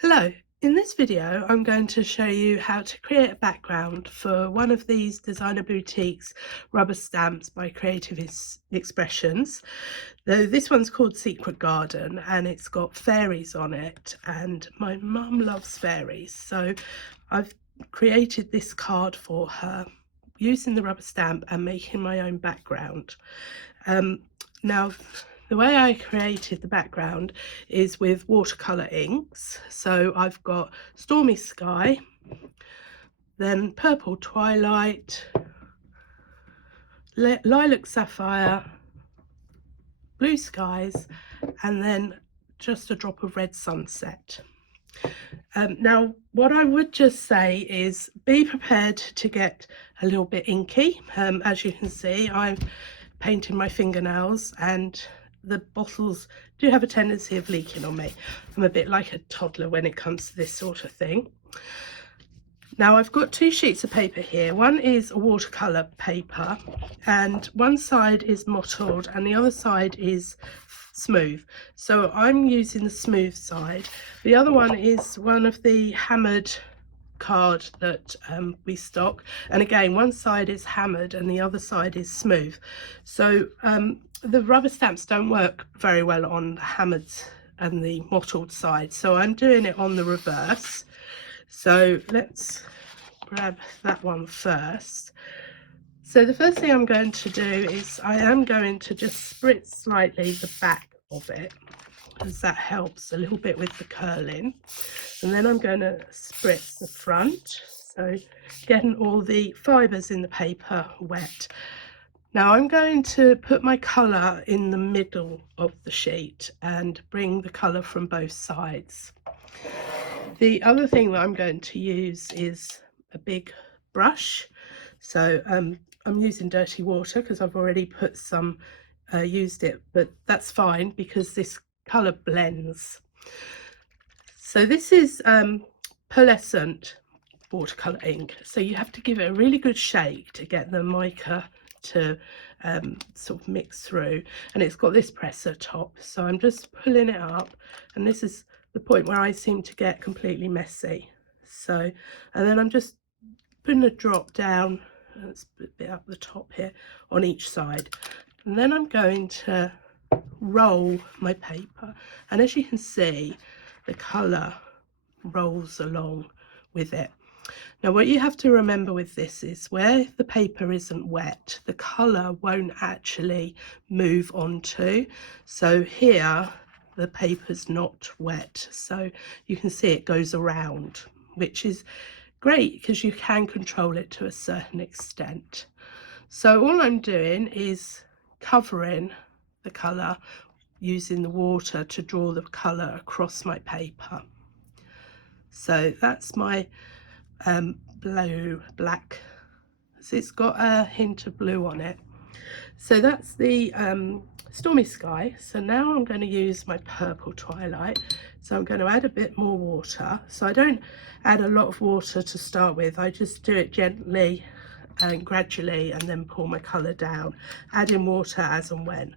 Hello, in this video I'm going to show you how to create a background for one of these Designer Boutiques rubber stamps by Creative Expressions. Though this one's called Secret Garden and it's got fairies on it, and my mum loves fairies, so I've created this card for her using the rubber stamp and making my own background. Now, the way I created the background is with watercolour inks. So I've got Stormy Sky, then Purple Twilight, Lilac Sapphire, Blue Skies, and then just a drop of Red Sunset. Now, what I would just say is be prepared to get a little bit inky. As you can see, I've painted my fingernails and the bottles do have a tendency of leaking on me. I'm a bit like a toddler when it comes to this sort of thing. Now I've got two sheets of paper here. One is a watercolour paper and one side is mottled and the other side is smooth. So I'm using the smooth side. The other one is one of the hammered card that we stock, and again one side is hammered and the other side is smooth. So the rubber stamps don't work very well on the hammered and the mottled side, so I'm doing it on the reverse. So let's grab that one first. So the first thing I'm going to do is I am going to just spritz slightly the back of it, because that helps a little bit with the curling, and then I'm going to spritz the front, so getting all the fibres in the paper wet. Now I'm going to put my colour in the middle of the sheet and bring the colour from both sides. The other thing that I'm going to use is a big brush. So I'm using dirty water because I've already put some used it, but that's fine because this colour blends. So this is pearlescent watercolour ink, so you have to give it a really good shake to get the mica to sort of mix through, and it's got this presser top, so I'm just pulling it up, and this is the point where I seem to get completely messy. So, and then I'm just putting a drop down, let's put a bit up the top here on each side, and then I'm going to roll my paper, and as you can see the colour rolls along with it. Now what you have to remember with this is where the paper isn't wet, the colour won't actually move onto. So here the paper's not wet, so you can see it goes around, which is great because you can control it to a certain extent. So all I'm doing is covering the colour using the water to draw the colour across my paper. So that's my black, so it's got a hint of blue on it. So that's the Stormy Sky. So now I'm going to use my Purple Twilight. So I'm going to add a bit more water. So I don't add a lot of water to start with, I just do it gently and gradually and then pour my colour down, adding water as and when.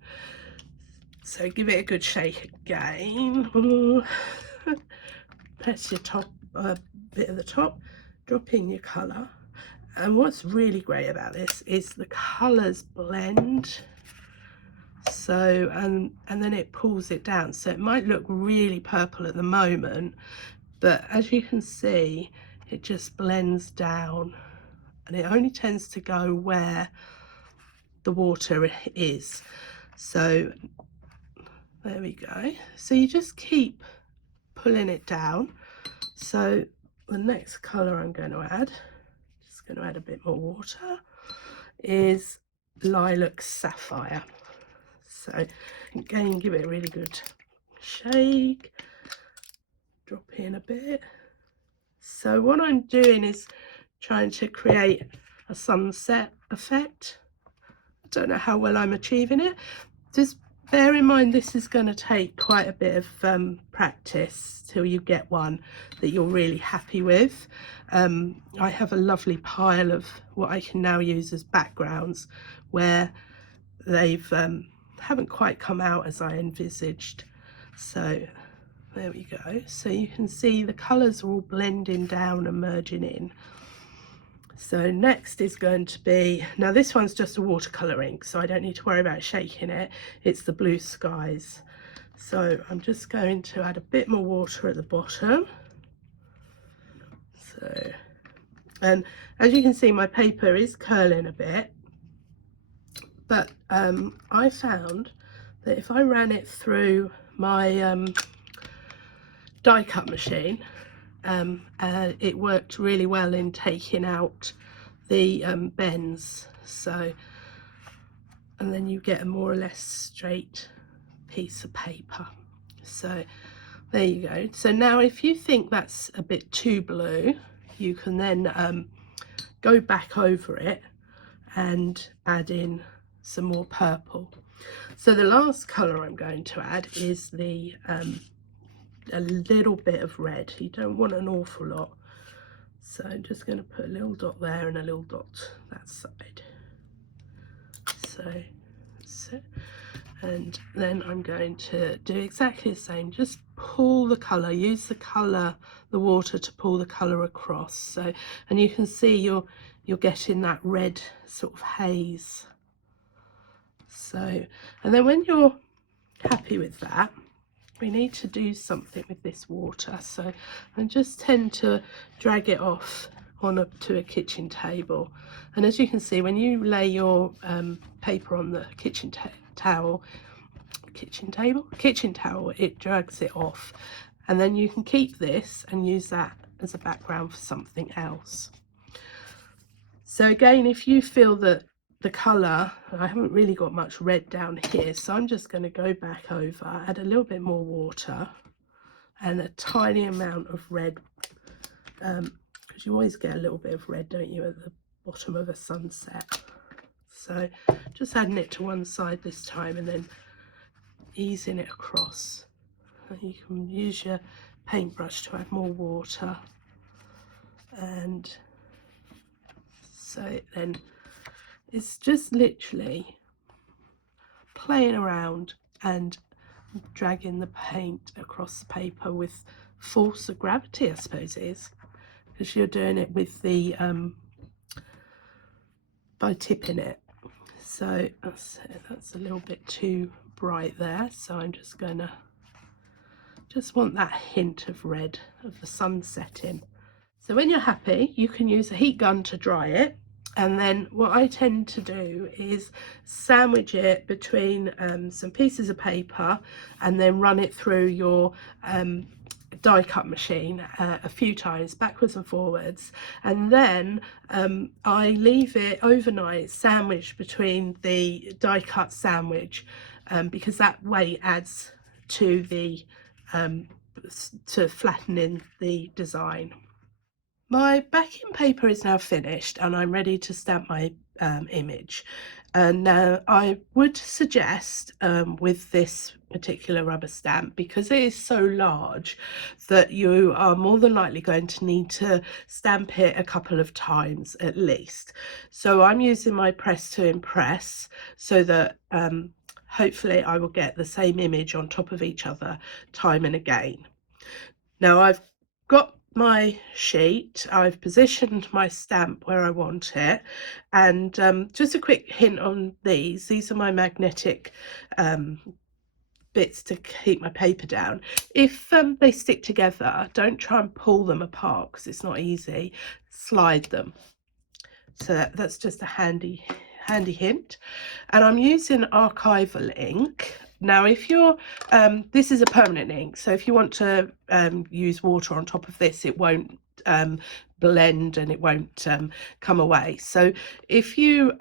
So give it a good shake again. Press your top bit at the top, drop in your colour, and what's really great about this is the colours blend. So and then it pulls it down, so it might look really purple at the moment, but as you can see it just blends down, and it only tends to go where the water is. So there we go. So you just keep pulling it down. So the next colour I'm going to add, just going to add a bit more water, is Lilac Sapphire. So again, give it a really good shake, drop in a bit. So what I'm doing is trying to create a sunset effect. I don't know how well I'm achieving it. Just bear in mind this is going to take quite a bit of practice till you get one that you're really happy with. I have a lovely pile of what I can now use as backgrounds where they've haven't quite come out as I envisaged. So There we go. So you can see the colours are all blending down and merging in. So next is going to be, now this one's just a watercolour ink, so I don't need to worry about shaking it. It's the Blue Skies. So I'm just going to add a bit more water at the bottom. So, and as you can see, my paper is curling a bit, but I found that if I ran it through my die cut machine, it worked really well in taking out the bends. So, and then you get a more or less straight piece of paper. So there you go. So now if you think that's a bit too blue, you can then go back over it and add in some more purple. So the last colour I'm going to add is the a little bit of red. You don't want an awful lot, so I'm just going to put a little dot there and a little dot that side. So and then I'm going to do exactly the same. Just pull the colour, use the colour, the water to pull the colour across. So, and you can see you're getting that red sort of haze. So, and then when you're happy with that, we need to do something with this water. So I just tend to drag it off to a kitchen table, and as you can see, when you lay your paper on the kitchen towel, it drags it off, and then you can keep this and use that as a background for something else. So again, if you feel that the colour, I haven't really got much red down here, so I'm just going to go back over, add a little bit more water and a tiny amount of red, because you always get a little bit of red, don't you, at the bottom of a sunset. So just adding it to one side this time and then easing it across. And you can use your paintbrush to add more water, and so then it's just literally playing around and dragging the paint across the paper with force of gravity, I suppose it is, because you're doing it with the by tipping it. So that's a little bit too bright there, so I'm just gonna want that hint of red of the sun setting. So when you're happy, you can use a heat gun to dry it, and then what I tend to do is sandwich it between some pieces of paper and then run it through your die cut machine a few times backwards and forwards, and then I leave it overnight sandwiched between the die cut sandwich, because that way adds to the to flattening the design. My backing paper is now finished and I'm ready to stamp my image. And now I would suggest with this particular rubber stamp, because it is so large, that you are more than likely going to need to stamp it a couple of times at least. So I'm using my press to impress, so that hopefully I will get the same image on top of each other time and again. Now I've got my sheet, I've positioned my stamp where I want it, and just a quick hint on these are my magnetic bits to keep my paper down. If they stick together, don't try and pull them apart because it's not easy. Slide them. So that's just a handy hint. And I'm using archival ink. Now if you're this is a permanent ink, so if you want to use water on top of this, it won't blend and it won't come away. So if you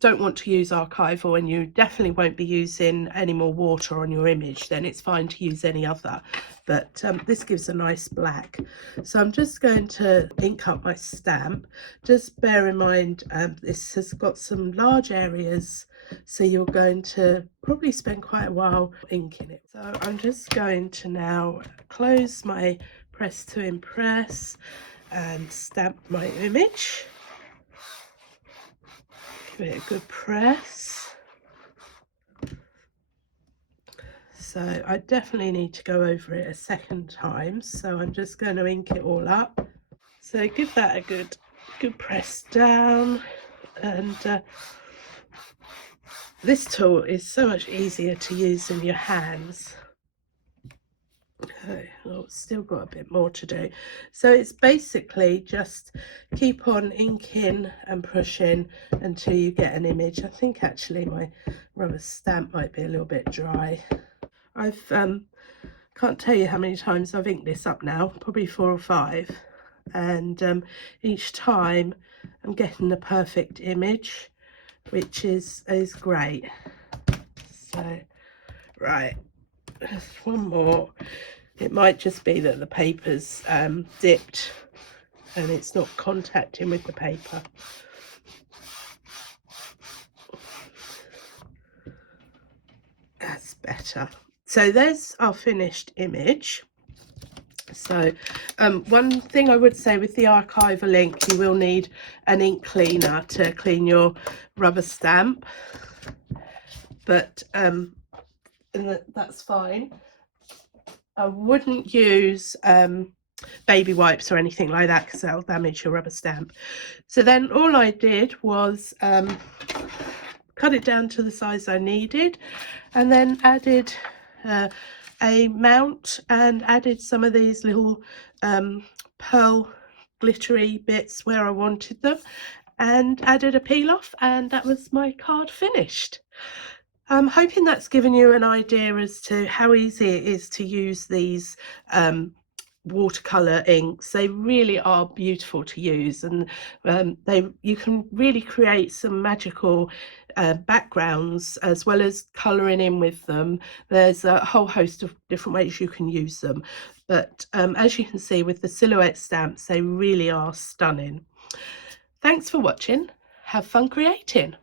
don't want to use archival and you definitely won't be using any more water on your image, then it's fine to use any other, but this gives a nice black. So I'm just going to ink up my stamp. Just bear in mind this has got some large areas, so you're going to probably spend quite a while inking it. So I'm just going to now close my press to impress and stamp my image. Give it a good press. So I definitely need to go over it a second time. So I'm just going to ink it all up. So give that a good press down. And this tool is so much easier to use in your hands. Okay, well, still got a bit more to do. So it's basically just keep on inking and pushing until you get an image. I think actually my rubber stamp might be a little bit dry. I've can't tell you how many times I've inked this up now, probably 4 or 5, and each time I'm getting the perfect image, which is great. So right, just one more. It might just be that the paper's dipped and it's not contacting with the paper. That's better. So there's our finished image. So one thing I would say with the archival ink, you will need an ink cleaner to clean your rubber stamp, but that's fine. I wouldn't use baby wipes or anything like that because that'll damage your rubber stamp. So then all I did was cut it down to the size I needed, and then added a mount and added some of these little pearl glittery bits where I wanted them, and added a peel off, and that was my card finished. I'm hoping that's given you an idea as to how easy it is to use these watercolor inks. They really are beautiful to use, and you can really create some magical backgrounds as well as colouring in with them. There's a whole host of different ways you can use them, but as you can see with the silhouette stamps, they really are stunning. Thanks for watching. Have fun creating.